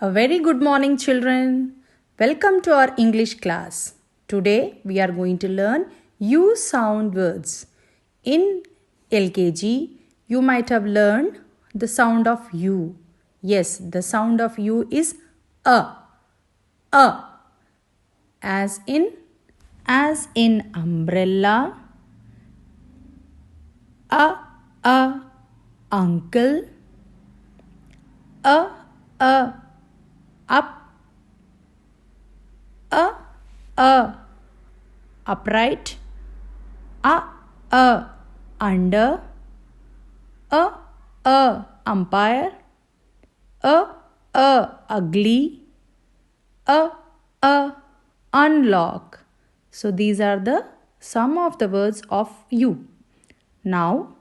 A very good morning, children. Welcome to our English class. Today we are going to learn U sound words. In LKG, you might have learned the sound of U. Yes, the sound of U is A. A. As in umbrella. A. Uncle. A. Up. A upright, under, umpire, ugly, unlock. So these are the some of the words of U. Now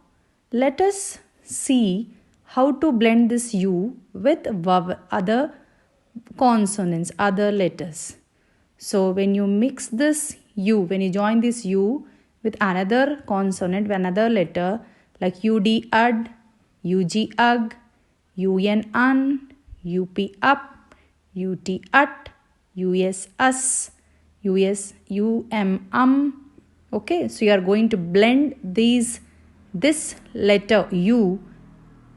let us see how to blend this U with other consonants, other letters. So when you mix this U, when you join this U with another consonant, with another letter like UD ud, UG ug, UN un, UP up, UT ut, US us, US UM. Okay, so you are going to blend this letter U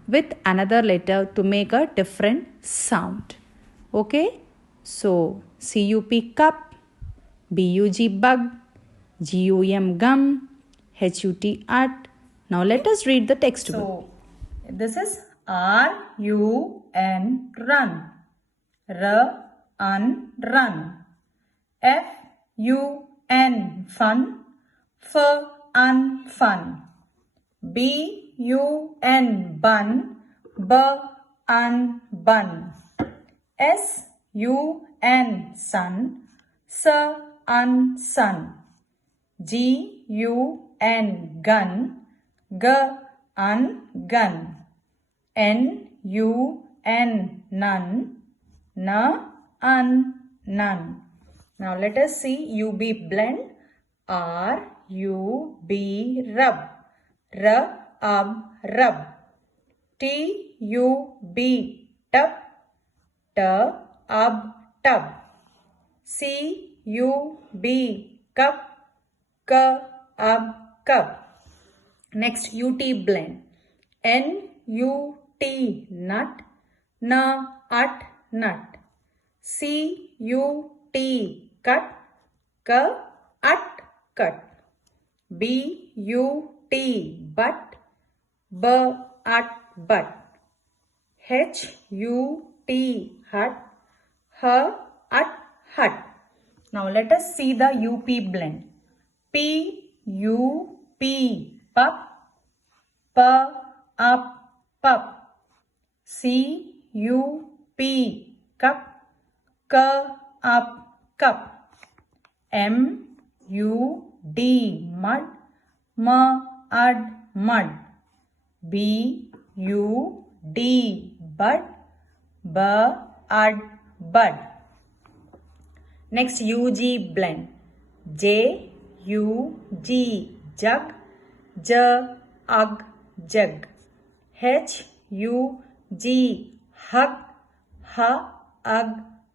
with another letter to make a different sound. Okay, so CUP cup, BUG bug, GUM gum, HUT at. Now let us read the textbook. So this is RUN run, run, FUN fun, fun, BUN bun, bun, SUN sun, sun, GUN gun, gun, NUN none. Now let us see UB blend. RUB rub, rub, TUB tub, tub, CUB cup, cup. Next UT blend. NUT nut, nut. CUT cut, cut. BUT butt, butt. HUT hut, hut. Now let us see the UP blend. PUP pup, pup. CUP cup, cup. MUD mud, mud. BUD bud, bud. Next UG blend. JUG jug, jug. HUG hug,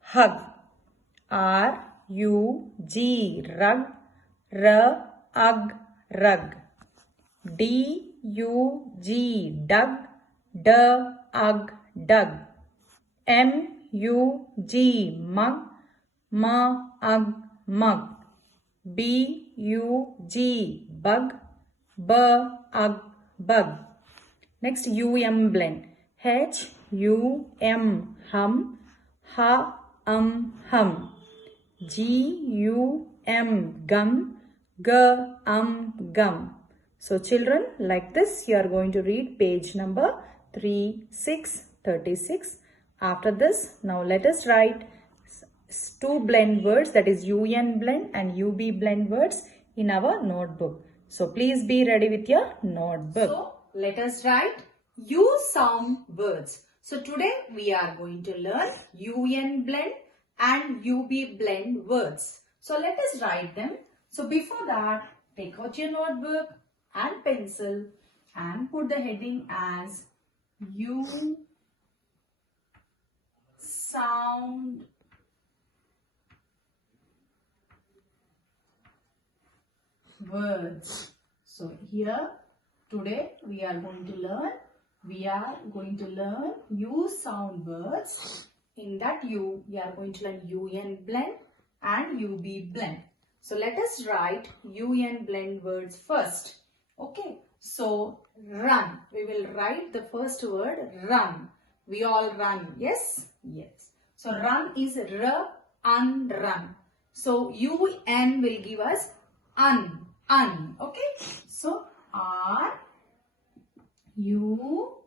hug. RUG rug, rug. DUG dug, dug. MUG mug, mug. BUG bug, bug. Next UM blend. HUM hum, hum. GUM gum, gum. So children, like this you are going to read page number 36. After this, now let us write two blend words, that is UN blend and UB blend words in our notebook. So please be ready with your notebook. So let us write U sound words. So today we are going to learn UN blend and UB blend words. So let us write them. So before that, take out your notebook and pencil and put the heading as U sound sound words. So here today we are going to learn U sound words. In that U, we are going to learn UN blend and UB blend. So let us write UN blend words first. Okay. So run. We will write the first word run. We all run. Yes? Yes. So run is r, un, run. So UN will give us un. Okay. So R, U,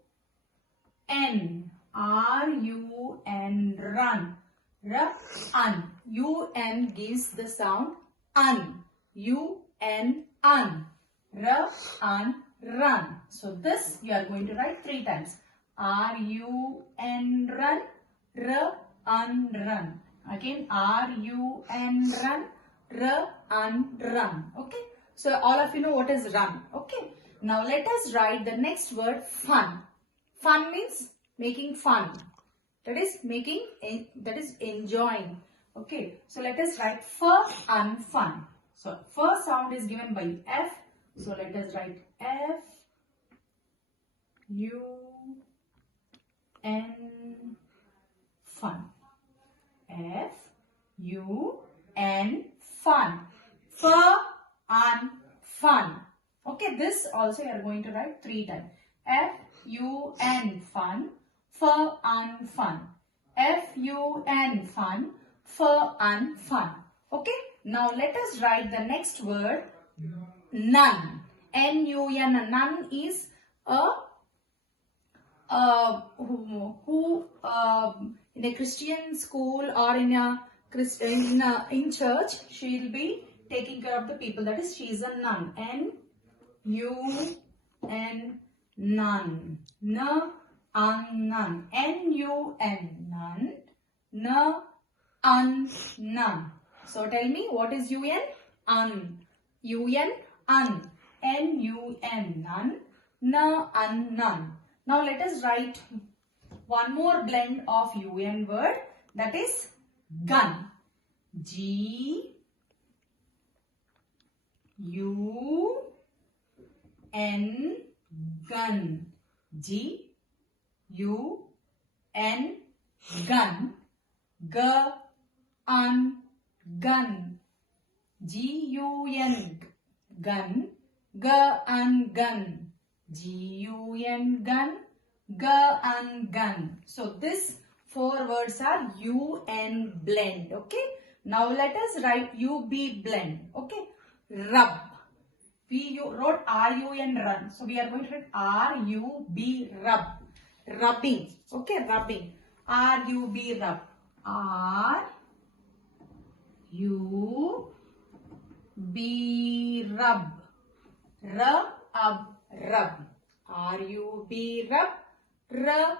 N. R, U, N. Run. R, un. UN gives the sound un. UN, un. R, un, run. So this you are going to write 3 times. R, U, N, run. R, un, run. Again, R, U, N, run. R, un, run. Okay. So all of you know what is run. Okay. Now let us write the next word fun. Fun means making fun. That is enjoying. Okay. So let us write fun. So first sound is given by F. So let us write F, U, N, fun. F, U, N, fun. Fun. Okay, this also you are going to write 3 times. F, U, N, fun. Fun. F, U, N, fun. Fun. Okay, now let us write the next word. Nun. N-U-N. Nun is who in a Christian school or in church, she will be taking care of the people. That is, she is a nun. N-U-N. Nun. Nun. N-U-N. Nun. Nun. So tell me, what is U-N? Un. U-N. Un. N-U-N. Nun. Nun. Now let us write one more blend of UN word, that is gun. G-U-N. Gun. G-U-N. Gun. G-un. Gun. G-U-N. Gun. G-un. Gun. G-U-N. Gun. G-un. Gun. So this 4 words are UN blend. Okay. Now let us write UB blend. Okay. Rub. We wrote R-U-N, run. So we are going to write R-U-B, rub. Rubbing. Okay, rubbing. R-U-B, rub. R-U-B, rub. Rub. R-U-B, rub. Rub.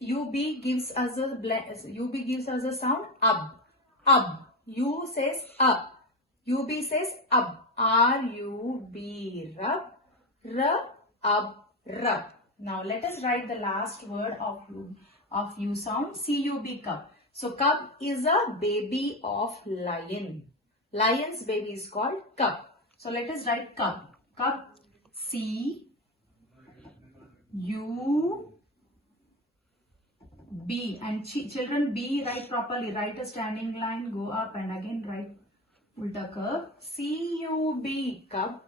U-B gives us a sound up. U says up. U-B says up. R-U-B, rub. Rub. Now let us write the last word of U sound. C-U-B, cub. So cub is a baby of lion. Lion's baby is called cub. So let us write cub. Cub. C-U-B. And children, B write properly. Write a standing line. Go up and again write ulta curve. C-U-B, cub.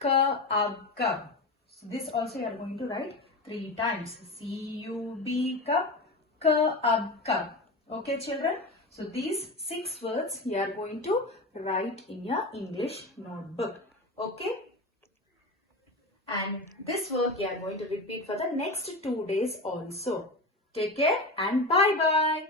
Cub. So this also you are going to write 3 times. C-U-B, cub. Cub. Okay, children. So these 6 words you are going to write in your English notebook. Okay. And this work you are going to repeat for the next 2 days also. Take care and bye-bye.